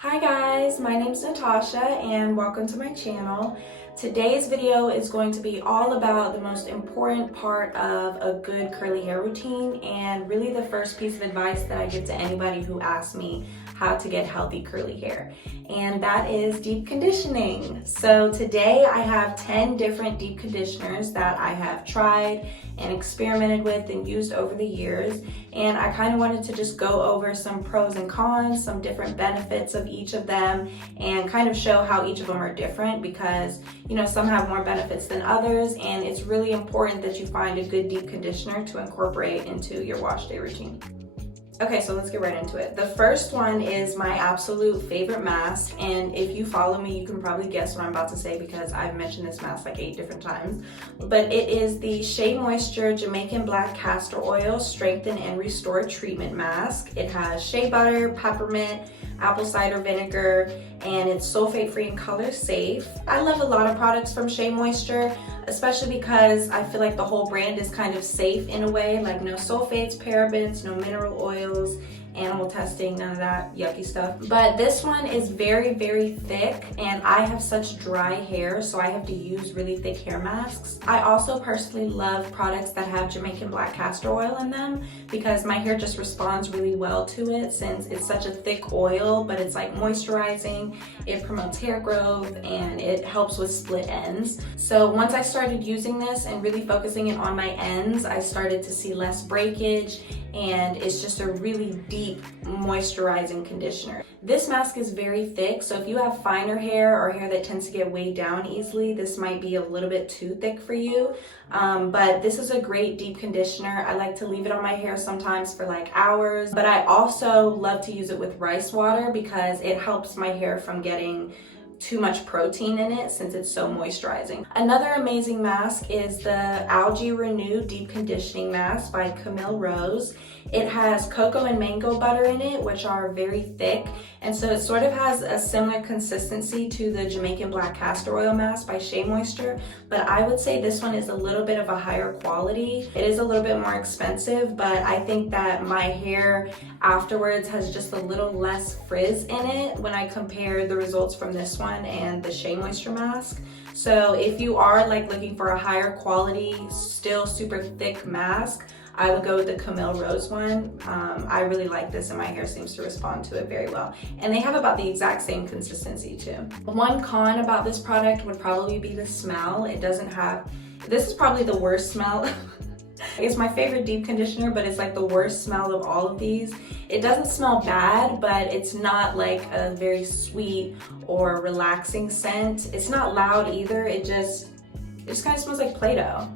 Hi guys, my name is Natasha and welcome to my channel. Today's video is going to be all about the most important part of a good curly hair routine and really the first piece of advice that I give to anybody who asks me how to get healthy curly hair, and that is deep conditioning. So today I have 10 different deep conditioners that I have tried and experimented with and used over the years, and I kind of wanted to just go over some pros and cons, some different benefits of each of them, and kind of show how each of them are different because some have more benefits than others, and it's really important that you find a good deep conditioner to incorporate into your wash day routine. Okay, so let's get right into it. The first one is my absolute favorite mask, and if you follow me, you can probably guess what I'm about to say because I've mentioned this mask like 8 different times. But it is the Shea Moisture Jamaican Black Castor Oil Strengthen and Restore Treatment Mask. It has shea butter, peppermint, apple cider vinegar, and it's sulfate free and color safe. I love a lot of products from Shea Moisture, especially because I feel like the whole brand is kind of safe in a way, like no sulfates, parabens, no mineral oils, animal testing, none of that yucky stuff. But this one is very, very thick, and I have such dry hair, so I have to use really thick hair masks. I also personally love products that have Jamaican black castor oil in them because my hair just responds really well to it since it's such a thick oil, but it's like moisturizing, it promotes hair growth, and it helps with split ends. So once I started using this and really focusing it on my ends, I started to see less breakage, and it's just a really deep moisturizing conditioner. This mask is very thick, so if you have finer hair or hair that tends to get weighed down easily, this might be a little bit too thick for you. But this is a great deep conditioner. I like to leave it on my hair sometimes for like hours, but I also love to use it with rice water because it helps my hair from getting too much protein in it since it's so moisturizing. Another amazing mask is the Algae Renew Deep Conditioning Mask by Camille Rose. It has cocoa and mango butter in it, which are very thick, and so it sort of has a similar consistency to the Jamaican Black Castor Oil Mask by Shea Moisture, but I would say this one is a little bit of a higher quality. It is a little bit more expensive, but I think that my hair afterwards has just a little less frizz in it when I compare the results from this one and the Shea Moisture mask. So if you are like looking for a higher quality, still super thick mask, I would go with the Camille Rose one. I really like this and my hair seems to respond to it very well. And they have about the exact same consistency too. One con about this product would probably be the smell. This is probably the worst smell. It's my favorite deep conditioner, but it's like the worst smell of all of these. It doesn't smell bad, but it's not like a very sweet or relaxing scent. It's not loud either. It just kind of smells like Play-Doh.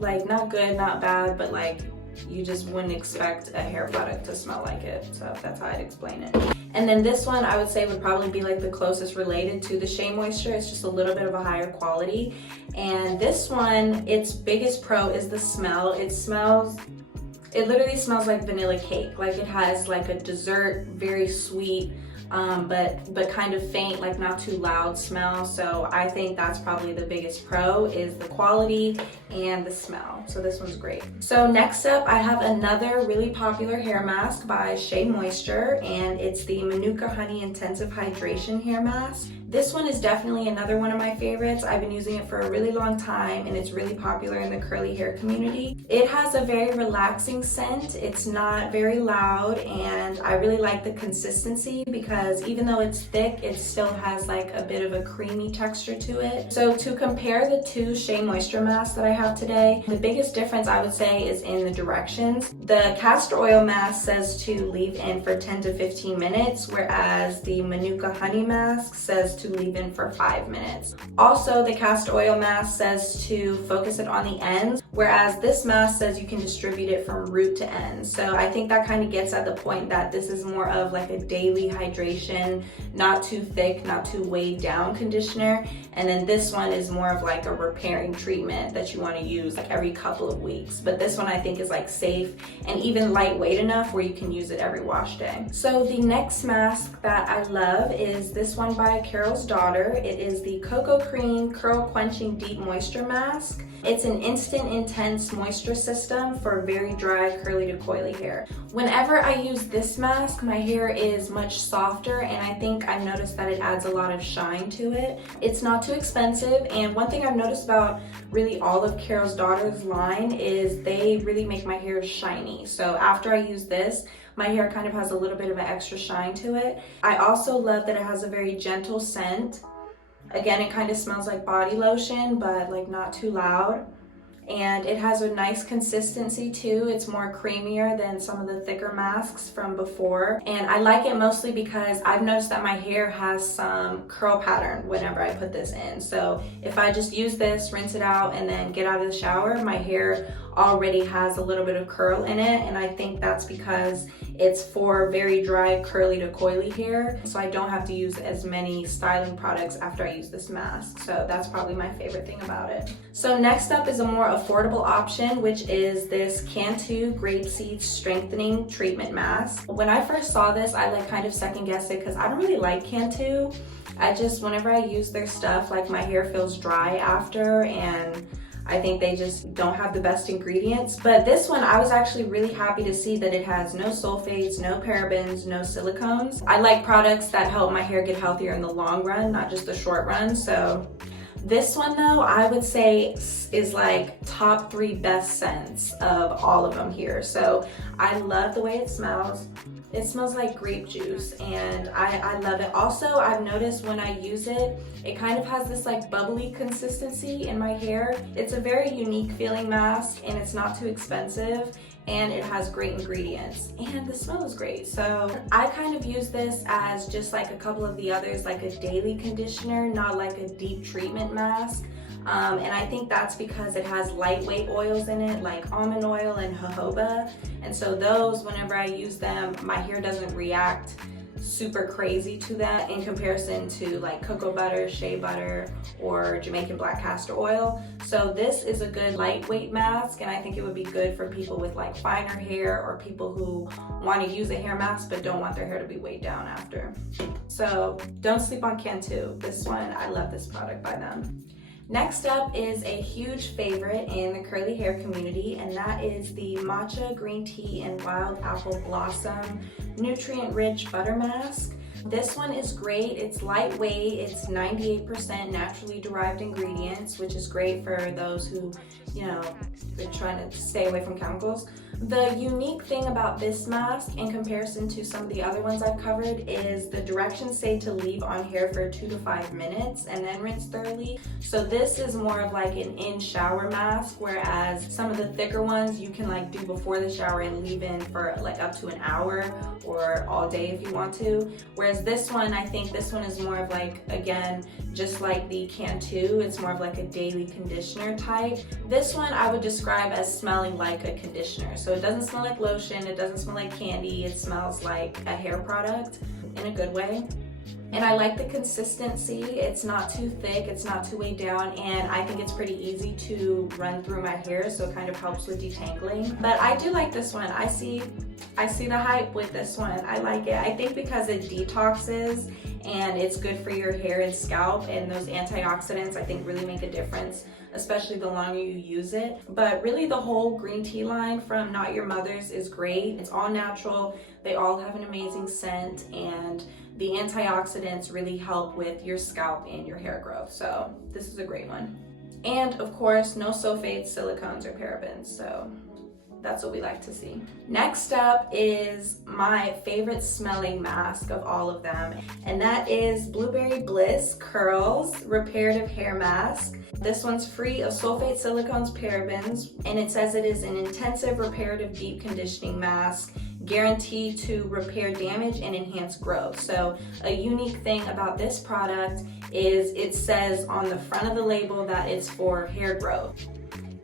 Like not good, not bad, but like you just wouldn't expect a hair product to smell like it. So that's how I'd explain it. And then this one I would say would probably be like the closest related to the Shea Moisture. It's just a little bit of a higher quality. And this one, its biggest pro is the smell. It literally smells like vanilla cake. Like it has like a dessert, very sweet, but kind of faint, like not too loud smell. So I think that's probably the biggest pro is the quality and the smell. So this one's great. So next up, I have another really popular hair mask by Shea Moisture, and it's the Manuka Honey Intensive Hydration Hair Mask. This one is definitely another one of my favorites. I've been using it for a really long time and it's really popular in the curly hair community. It has a very relaxing scent. It's not very loud, and I really like the consistency because even though it's thick, it still has like a bit of a creamy texture to it. So to compare the two Shea Moisture masks that I have today, the biggest difference I would say is in the directions. The castor oil mask says to leave in for 10 to 15 minutes, whereas the Manuka Honey mask says to leave in for 5 minutes. Also, the castor oil mask says to focus it on the ends, whereas this mask says you can distribute it from root to end. So I think that kind of gets at the point that this is more of like a daily hydration, not too thick, not too weighed down conditioner. And then this one is more of like a repairing treatment that you want to use like every couple of weeks. But this one I think is like safe and even lightweight enough where you can use it every wash day. So the next mask that I love is this one by Carol's Daughter. It is the Cocoa Cream Curl Quenching Deep Moisture Mask. It's an instant intense moisture system for very dry curly to coily hair. Whenever I use this mask, my hair is much softer softer, and I think I've noticed that it adds a lot of shine to it. It's not too expensive, and one thing I've noticed about really all of Carol's Daughter's line is they really make my hair shiny. So after I use this, my hair kind of has a little bit of an extra shine to it. I also love that it has a very gentle scent. Again, it kind of smells like body lotion, but like not too loud. And it has a nice consistency too. It's more creamier than some of the thicker masks from before. And I like it mostly because I've noticed that my hair has some curl pattern whenever I put this in. So if I just use this, rinse it out, and then get out of the shower, my hair already has a little bit of curl in it. And I think that's because it's for very dry, curly to coily hair. So I don't have to use as many styling products after I use this mask. So that's probably my favorite thing about it. So next up is a more affordable option, which is this Cantu Grapeseed Strengthening Treatment Mask. When I first saw this, I like kind of second guessed it because I don't really like Cantu. Whenever I use their stuff, like my hair feels dry after, and I think they just don't have the best ingredients. But this one, I was actually really happy to see that it has no sulfates, no parabens, no silicones. I like products that help my hair get healthier in the long run, not just the short run. So this one though, I would say is like top 3 best scents of all of them here. So I love the way it smells. It smells like grape juice, and I love it. Also, I've noticed when I use it, it kind of has this like bubbly consistency in my hair. It's a very unique feeling mask, and it's not too expensive, and it has great ingredients, and the smell is great. So I kind of use this as just like a couple of the others, like a daily conditioner, not like a deep treatment mask. And I think that's because it has lightweight oils in it, like almond oil and jojoba. And so those, whenever I use them, my hair doesn't react super crazy to that in comparison to like cocoa butter, shea butter, or Jamaican black castor oil. So this is a good lightweight mask, and I think it would be good for people with like finer hair or people who want to use a hair mask but don't want their hair to be weighed down after. So don't sleep on Cantu. This one, I love this product by them. Next up is a huge favorite in the curly hair community, and that is the Matcha Green Tea and Wild Apple Blossom Nutrient Rich Butter Mask. This one is great. It's lightweight. It's 98% naturally derived ingredients, which is great for those who, are trying to stay away from chemicals. The unique thing about this mask in comparison to some of the other ones I've covered is the directions say to leave on hair for 2 to 5 minutes and then rinse thoroughly. So this is more of like an in-shower mask, whereas some of the thicker ones you can like do before the shower and leave in for like up to an hour or all day if you want to. Whereas this one, I think this one is more of like, again, just like the Cantu, it's more of like a daily conditioner type. This one I would describe as smelling like a conditioner. So it doesn't smell like lotion, it doesn't smell like candy, it smells like a hair product in a good way. And I like the consistency. It's not too thick, it's not too weighed down, and I think it's pretty easy to run through my hair, so it kind of helps with detangling. But I do like this one. I see the hype with this one. I like it. I think because it detoxes and it's good for your hair and scalp, and those antioxidants I think really make a difference, especially the longer you use it. But really the whole green tea line from Not Your Mother's is great. It's all natural. They all have an amazing scent, and the antioxidants really help with your scalp and your hair growth. So this is a great one. And of course, no sulfates, silicones, or parabens. So that's what we like to see. Next up is my favorite smelling mask of all of them, and that is Blueberry Bliss Curls Reparative Hair Mask. This one's free of sulfate, silicones, parabens, and it says it is an intensive reparative deep conditioning mask guaranteed to repair damage and enhance growth. So a unique thing about this product is it says on the front of the label that it's for hair growth.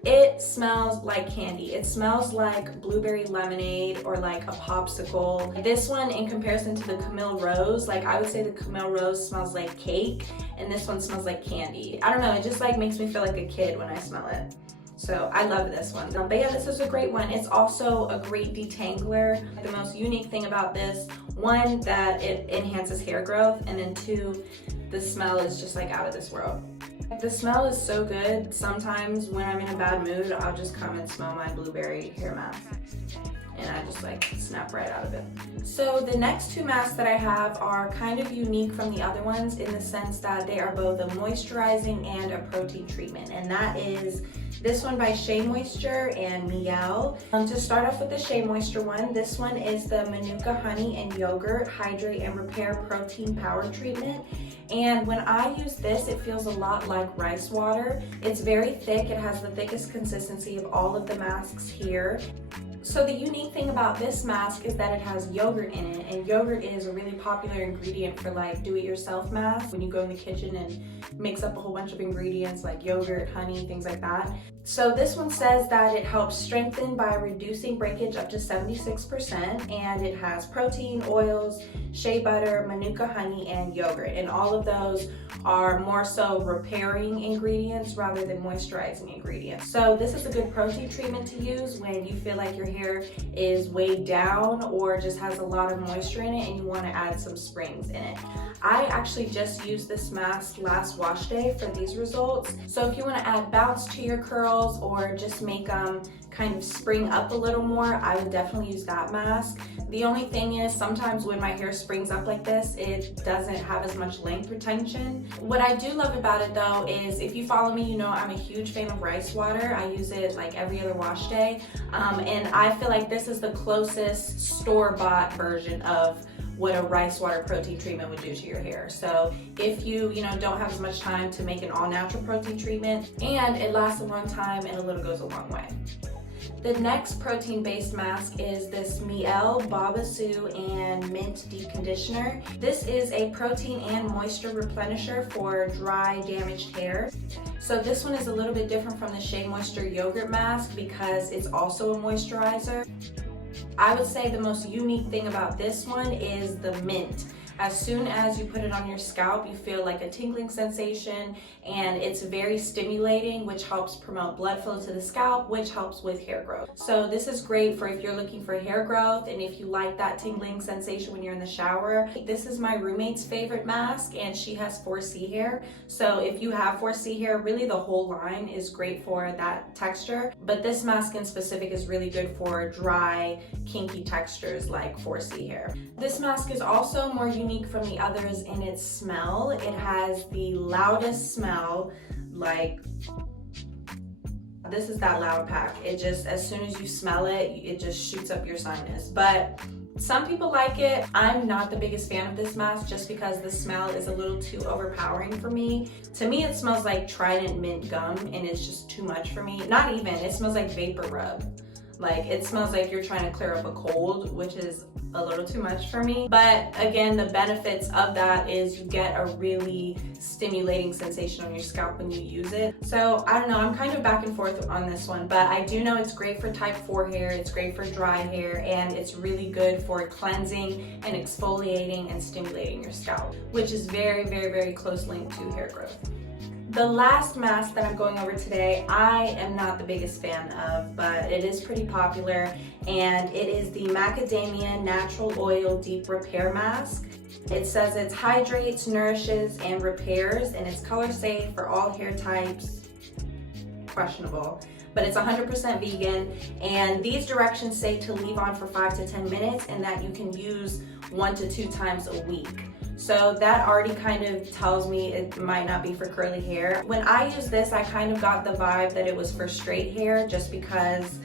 It smells like candy. It smells like blueberry lemonade or like a popsicle. This one, in comparison to the Camille Rose, like I would say the Camille Rose smells like cake, and this one smells like candy. I don't know, it just like makes me feel like a kid when I smell it. So I love this one. But yeah, this is a great one. It's also a great detangler. The most unique thing about this, one, that it enhances hair growth, and then two, the smell is just like out of this world. The smell is so good. Sometimes when I'm in a bad mood, I'll just come and smell my blueberry hair mask. and I just like snap right out of it. So the next two masks that I have are kind of unique from the other ones in the sense that they are both a moisturizing and a protein treatment, and that is this one by Shea Moisture and Mielle. To start off with the Shea Moisture one, this one is the Manuka Honey and Yogurt Hydrate and Repair Protein Power Treatment. And when I use this, it feels a lot like rice water. It's very thick. It has the thickest consistency of all of the masks here. So the unique thing about this mask is that it has yogurt in it, and yogurt is a really popular ingredient for like do-it-yourself masks when you go in the kitchen and mix up a whole bunch of ingredients like yogurt, honey, things like that. So this one says that it helps strengthen by reducing breakage up to 76%, and it has protein, oils, shea butter, manuka honey, and yogurt, and all of those are more so repairing ingredients rather than moisturizing ingredients. So this is a good protein treatment to use when you feel like your hair is weighed down or just has a lot of moisture in it and you want to add some springs in it. I actually just used this mask last wash day for these results. So if you want to add bounce to your curls or just make them kind of spring up a little more, I would definitely use that mask. The only thing is sometimes when my hair springs up like this, it doesn't have as much length retention. What I do love about it though is if you follow me, you know I'm a huge fan of rice water. I use it like every other wash day. And I feel like this is the closest store-bought version of what a rice water protein treatment would do to your hair. So if you don't have as much time to make an all-natural protein treatment, and it lasts a long time and a little goes a long way. The next protein-based mask is this Mielle Babassu and Mint Deep Conditioner. This is a protein and moisture replenisher for dry, damaged hair. So this one is a little bit different from the Shea Moisture Yogurt Mask because it's also a moisturizer. I would say the most unique thing about this one is the mint. As soon as you put it on your scalp, you feel like a tingling sensation, and it's very stimulating, which helps promote blood flow to the scalp, which helps with hair growth. So this is great for if you're looking for hair growth and if you like that tingling sensation when you're in the shower. This is my roommate's favorite mask, and she has 4C hair. So if you have 4C hair, really the whole line is great for that texture. But this mask in specific is really good for dry, kinky textures like 4C hair. This mask is also more unique from the others in its smell. It has the loudest smell, like this is that loud pack. It just, as soon as you smell it, it just shoots up your sinus. But some people like it. I'm not the biggest fan of this mask just because the smell is a little too overpowering for me. To me, it smells like Trident mint gum, and it's just too much for me. Not even, it smells like vapor rub. Like, it smells like you're trying to clear up a cold, which is a little too much for me. But again, the benefits of that is you get a really stimulating sensation on your scalp when you use it. So I don't know, I'm kind of back and forth on this one, but I do know it's great for type 4 hair, it's great for dry hair, and it's really good for cleansing and exfoliating and stimulating your scalp, which is very, very, very close linked to hair growth. The last mask that I'm going over today, I am not the biggest fan of, but it is pretty popular, and it is the Macadamia Natural Oil Deep Repair Mask. It says it hydrates, nourishes, and repairs, and it's color safe for all hair types. Questionable, but it's 100% vegan, and these directions say to leave on for 5 to 10 minutes and that you can use 1 to 2 times a week. So that already kind of tells me it might not be for curly hair. When I use this, I kind of got the vibe that it was for straight hair just because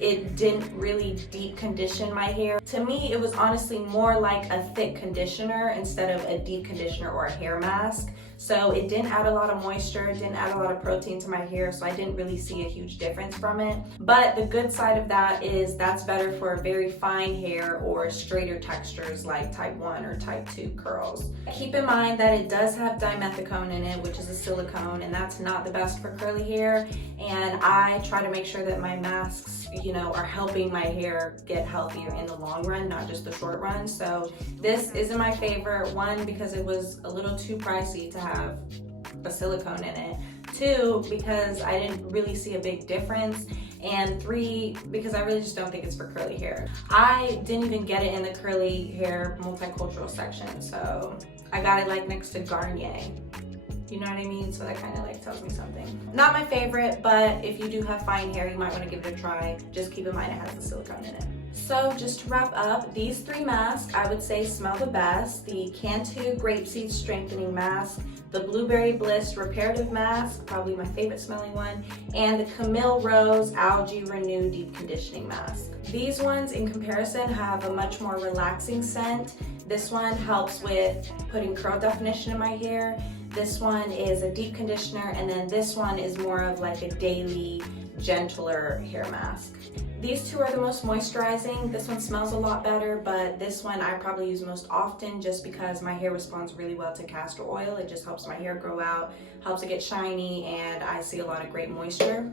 it didn't really deep condition my hair. To me, it was honestly more like a thick conditioner instead of a deep conditioner or a hair mask. So it didn't add a lot of moisture, it didn't add a lot of protein to my hair, so I didn't really see a huge difference from it. But the good side of that is that's better for very fine hair or straighter textures like type 1 or type 2 curls. Keep in mind that it does have dimethicone in it, which is a silicone, and that's not the best for curly hair. And I try to make sure that my masks, are helping my hair get healthier in the long run, not just the short run. So this isn't my favorite. 1, because it was a little too pricey to have a silicone in it. 2, because I didn't really see a big difference. And 3, because I really just don't think it's for curly hair. I didn't even get it in the curly hair multicultural section, so I got it like next to Garnier. You know what I mean? So that kind of like tells me something. Not my favorite, but if you do have fine hair, you might want to give it a try. Just keep in mind it has the silicone in it. So just to wrap up, these 3 masks I would say smell the best. The Cantu Grapeseed Strengthening Mask, the Blueberry Bliss Reparative Mask, probably my favorite smelling one, and the Camille Rose Algae Renew Deep Conditioning Mask. These ones in comparison have a much more relaxing scent. This one helps with putting curl definition in my hair. This one is a deep conditioner, and then this one is more of like a daily, gentler hair mask. These 2 are the most moisturizing. This one smells a lot better, but this one I probably use most often just because my hair responds really well to castor oil. It just helps my hair grow out, helps it get shiny, and I see a lot of great moisture.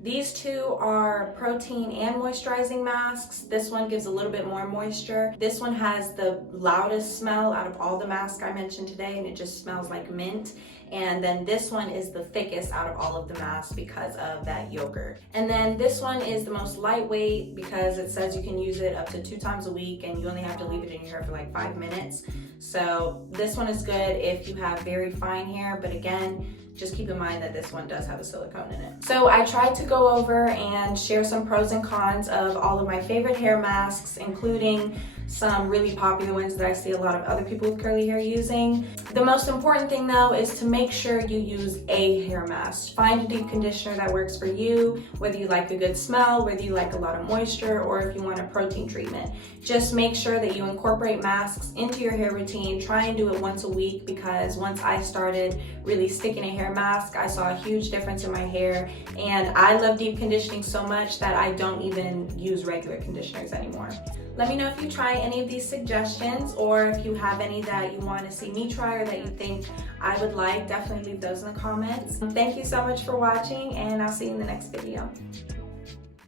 These 2 are protein and moisturizing masks. This one gives a little bit more moisture. This one has the loudest smell out of all the masks I mentioned today, and it just smells like mint. And then this one is the thickest out of all of the masks because of that yogurt. And then this one is the most lightweight because it says you can use it up to 2 times a week and you only have to leave it in your hair for like 5 minutes. So this one is good if you have very fine hair, but again, just keep in mind that this one does have a silicone in it. So I tried to go over and share some pros and cons of all of my favorite hair masks, including some really popular ones that I see a lot of other people with curly hair using. The most important thing though is to make sure you use a hair mask. Find a deep conditioner that works for you, whether you like a good smell, whether you like a lot of moisture, or if you want a protein treatment. Just make sure that you incorporate masks into your hair routine. Try and do it once a week, because once I started really sticking a hair mask, I saw a huge difference in my hair, and I love deep conditioning so much that I don't even use regular conditioners anymore. Let me know if you try any of these suggestions, or if you have any that you want to see me try or that you think I would like. Definitely leave those in the comments. Thank you so much for watching, and I'll see you in the next video.